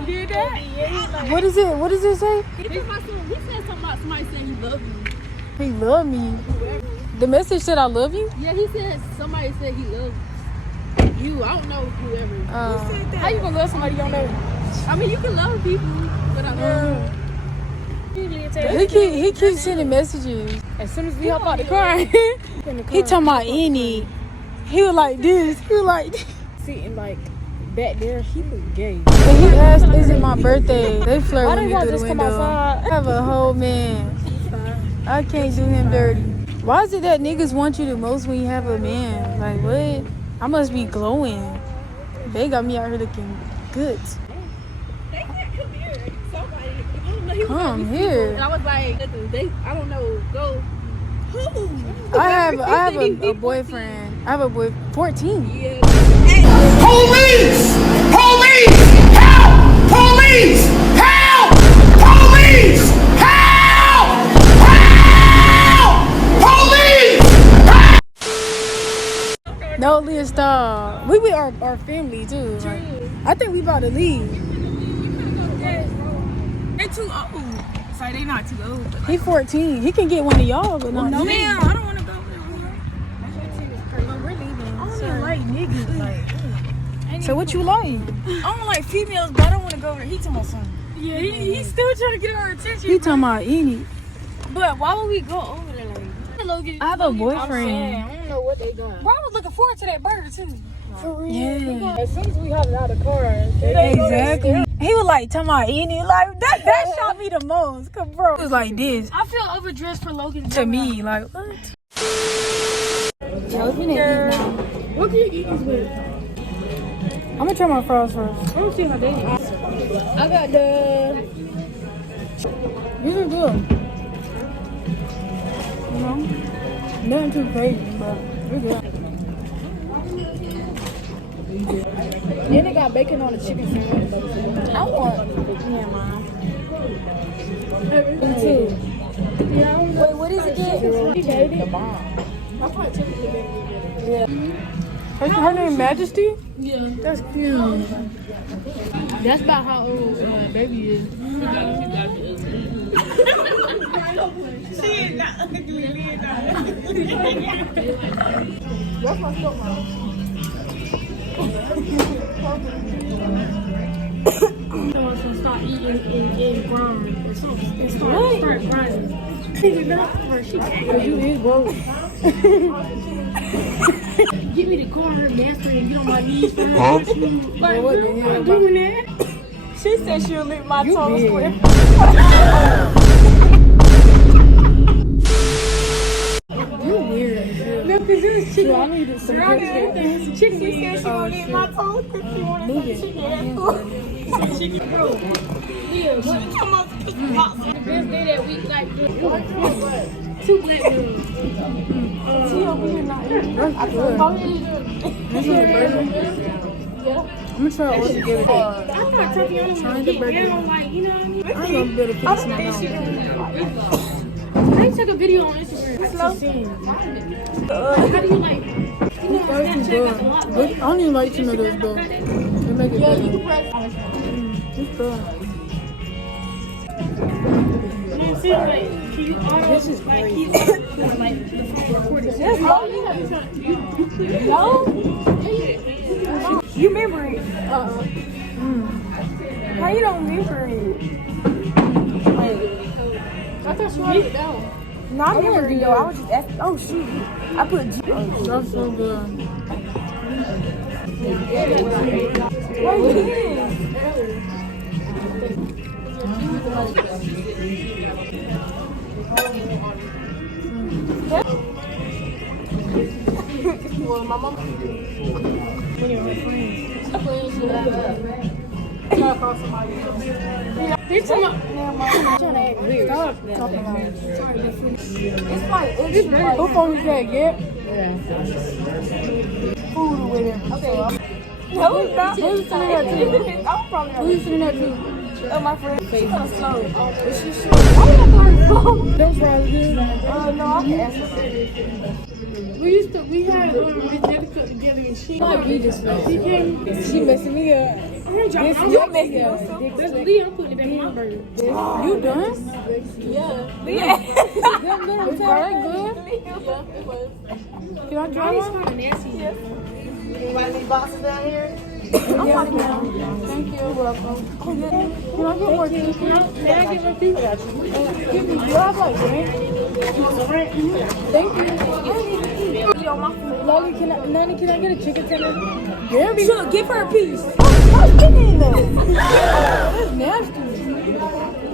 He did that? What is it? What does it say? He said something about somebody saying he loved you. He love me. The message said I love you? Yeah, he said somebody said he loved you. I don't know whoever. How you gonna love somebody you don't know? I mean, you can love people, but I love He keeps sending messages. As soon as we hop out the car, he talking about any. He was like this. He was like this. Sitting like back there, he was gay. And he asked, "Is it my birthday?" They flirt with me through the window. I have a whole man. I can't do him dirty. Why is it that niggas want you the most when you have a man? Like what? I must be glowing. They got me out here looking good. They said, come here. Somebody. I don't know. Come here. And I was like, I don't know. Go. Who? I have a boyfriend. I have a boy 14. Yeah. Police! Police! Help! Police! Help! Police! Help! Help! Police! No, Leah, stop. We with our family too. Like, I think we about to leave. They too old. It's like they not too old. But He 14. He can get one of y'all, but not me. damn, I don't want to go. We're leaving. I don't like niggas. Like, So what you like? I don't like females, but I don't want to go over there. He talking about something. Yeah, he's still trying to get our attention. He talking about any. But why would we go over there? Like, I have a boyfriend. I don't know what they got. Bro, I was looking forward to that burger too. For real. Yeah. As soon as we hopped out of the car, Exactly. He was like talking about any. Like that shot me the most. Cause bro, it was like this I feel overdressed for Logan. to me. Like what? What can you eat this with? I'm gonna try my fries first. I don't see how they eat. I got the. These are good. You know, nothing too crazy, but they're good. Then they got bacon on the chicken sandwich. I want. Yeah, mom. Me too. Wait, what is it again? The bomb. I probably took it to Yeah. Her name Majesty? Yeah. That's cute. That's about how old baby is. She is not ugly. That's my stepmom. So start eating and growing. It's start grinding. You is broke. Give me the corner master and get on my knees for her. Like, what the hell? I'm doing that. She said she'll lick my tongue square. You weird. No, because it was chicken. I needed some Chicken. She said she won't eat my toes because she wanted some chicken. Bro, yeah, what you talking about? The best day that week, like, 2 black girls. That's good. This is a burger. I'm gonna try all together. I thought turkey on the burger. Like, you know what I mean? I ain't gonna be able to finish my mouth. I took a video on Instagram. How do you like? You know, Snapchat got a lot. But I don't even like tomatoes, but they make it better. It's good. See, like, can you This is like, great. keep like recording? No? You remember it? How you don't remember it? I thought you wrote it down. No, I remember it though. I was just asking. Oh shoot. I put G. Oh, that's so good. What is it? Well, my mom. Many of her friends. He's talking about. Trying to act weird. Stop talking about it. It's like who phone is that? Yeah. Food with it. Okay. No, stop. Who's sitting there too? I'm probably. Who's sitting there too? Oh, my friend. She's kind of slow. Is she sure? I don't know her phone. Those fries good. No, I can ask her. We had Miss Jessica together and she She messing me up. This You make it. That's Lee, I'm putting it back in my burger. You done? Yeah. Them little good. Can I try It's one? kind of nasty. Anybody need boxes down here? Thank you. Welcome. Can I get more tea? Can I get my tea? Give me, you have like drink? Thank you. Lolly, Nani, can I get a chicken tender? Yeah, sure, give her a piece. How's chicken in there? That's nasty.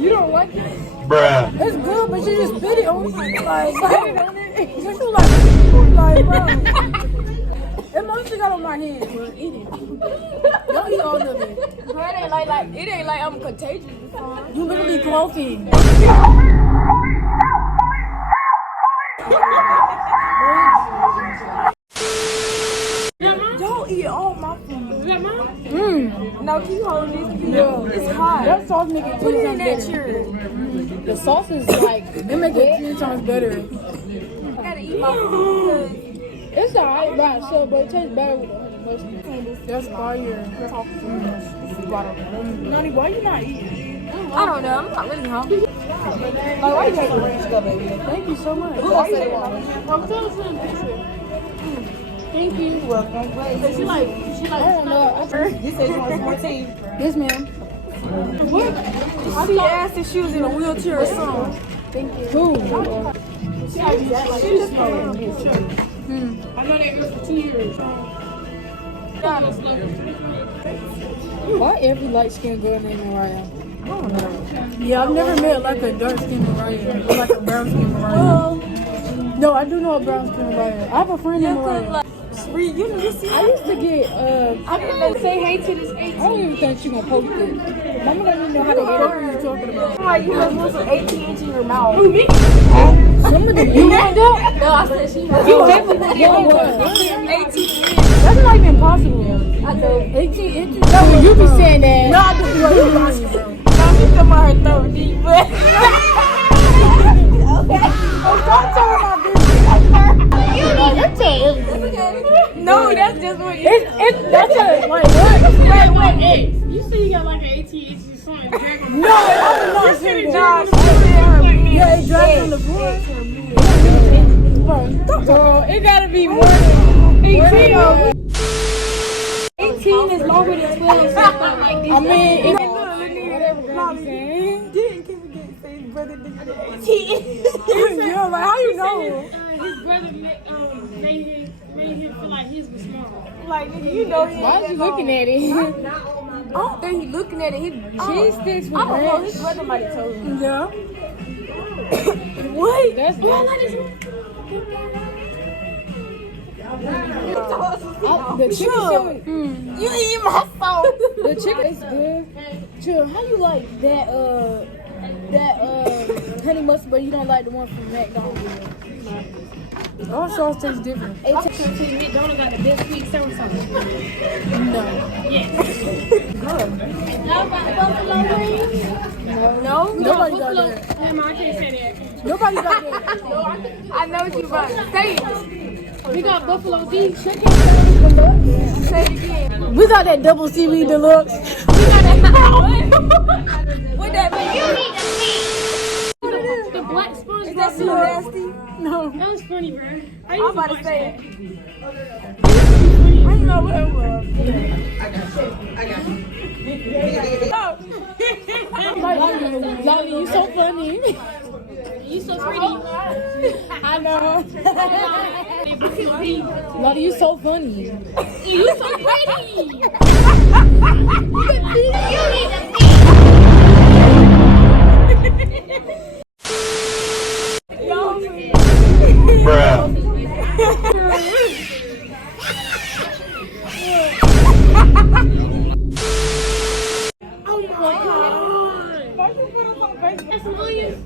You don't like it? Bruh. It's good, but you just spit it on it. Like, just like, bro. It mostly got on my hands, but eat it. Don't eat all of it. Bro, it ain't like I'm contagious. You literally cloaking. Don't eat all my food. Is that mine? No, keep holding this. Yeah. It's hot. That sauce make it 10 times better. The sauce is like, it make it 10 times better. I gotta eat my food. It's alright by itself, but it tastes better with the mustard. That's fire. Nani, why you not eating? I don't know. I'm not really hungry. Like, why you got the ranch stuff, baby? Thank you so much. Who else say that? Thank you. Welcome. She like, I don't know. You said you want some more tea. Yes, ma'am. She asked if she was in a wheelchair or something. Thank you. Who? She just told me. I know they girl for 2 years. Why every light-skinned girl named Mariah? I don't know. Yeah, I've never met like a dark-skinned Mariah or like a brown-skinned Mariah. No, I do know a brown-skinned Mariah. I have a friend named Mariah. I used to get, I'm gonna say hey to this 18. I don't even think she gonna post it. Mama don't even know how to edit. What are you talking about? Like you must want some 18 inches in your mouth. Who, me? Some of them, you want that? No, I said she has. You definitely get what? 18 inches. That's not even possible. I know. 18 inches? No, you be saying that. No, I do. No, she's talking about her throat deep, but. Okay. Stop talking about this. No, that's just what you. That's a, like, what? Wait, hey. You see you got like an 18 inches something. No, I did not say that. Yeah, it dropped on the floor. Girl, it gotta be more than 18. 18 is longer than 12. So like this. I mean, if Didn't Kevin get say his brother did 18? yeah, like, how you know? His brother made him feel like his was small. Like, nigga, you know he. Why is you looking at it? I don't think he looking at it. Cheese sticks with I don't know. ranch. His brother might have told him. Yeah. What? That's nasty. The chicken salad. You eat my soul. The chicken is good. Chill, how you like that honey mustard, but you don't like the one from McDonald's? All sauce tastes different. McDonald's got the best sweet sour sauce. No. Yes. Good. Y'all got buffalo wings? No, Nobody got buffalo. that. Never mind, I can't say that. Nobody got that. I know what you about to say. We got buffalo beef. Chicken salad deluxe. Say it again. We got that double seaweed deluxe. What that mean? The black sponge. Is that so nasty? No. That was funny, bro. I'm about to say it. it. I don't know what it was. Lolly, you so funny. You so pretty. I know. Lolly, you so funny. You so pretty. Bruh. Oh my god. That's some onions.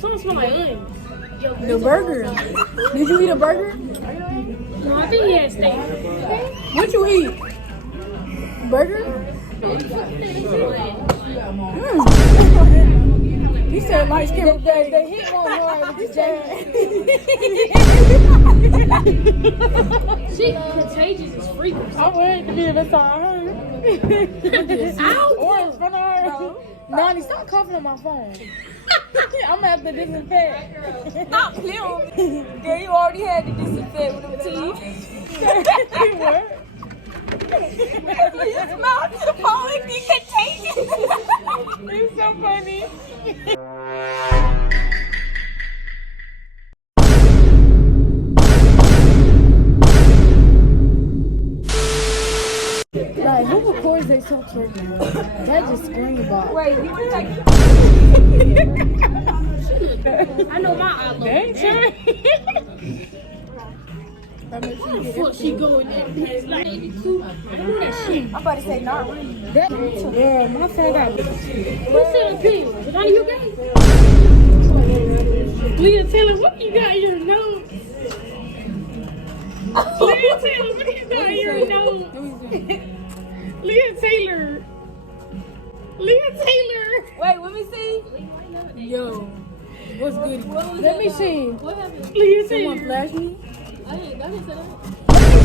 Someone smell like onions. The burger. Did you eat a burger? No, I think he had steak. What you eat? Burger? He said light skin. The hit won't hard with the She contagious as freakers. I wanted to be the best time. Or in front of her. Nani, stop coughing on my phone. I'm gonna have to disinfect. Stop playing with me. Girl, you already had to disinfect with them teeth. What? You smelled the phone and you can take it. It's so funny. Like, who records they so carefully? That just screamed about. Wait, you want to take I know my outlook. Ain't sure. Fuck, she going there. It's like 82. I don't know that shit. I'm about to say not really. Yeah, my phone got. Who said a pig? Is that you gay? Leah Taylor, what you got in your nose? Leah Taylor, what you got in your nose? Leah Taylor. Leah Taylor. Wait, let me see. Yo, what's good? Let me see. What happened? Leah Someone Taylor. flash me. I didn't say that.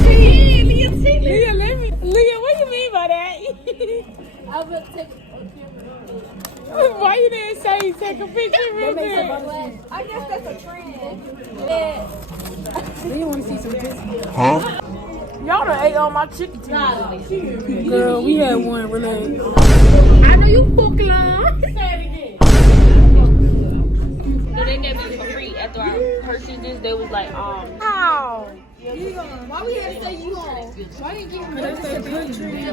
Hey, Leah Taylor. Leah, let me. Leah, what you mean by that? I was about to take a camera. Why you didn't say take a picture with me? I guess that's a trend. Yeah. Do you want to see some pictures? Huh? Y'all done ate all my chicken tenders. Girl, we had one relax. I know you fuck long. Say it again. So they gave me for free after I purchased this. They was like, Ow. Why we had to say you home? Why didn't you give me That's that good treat.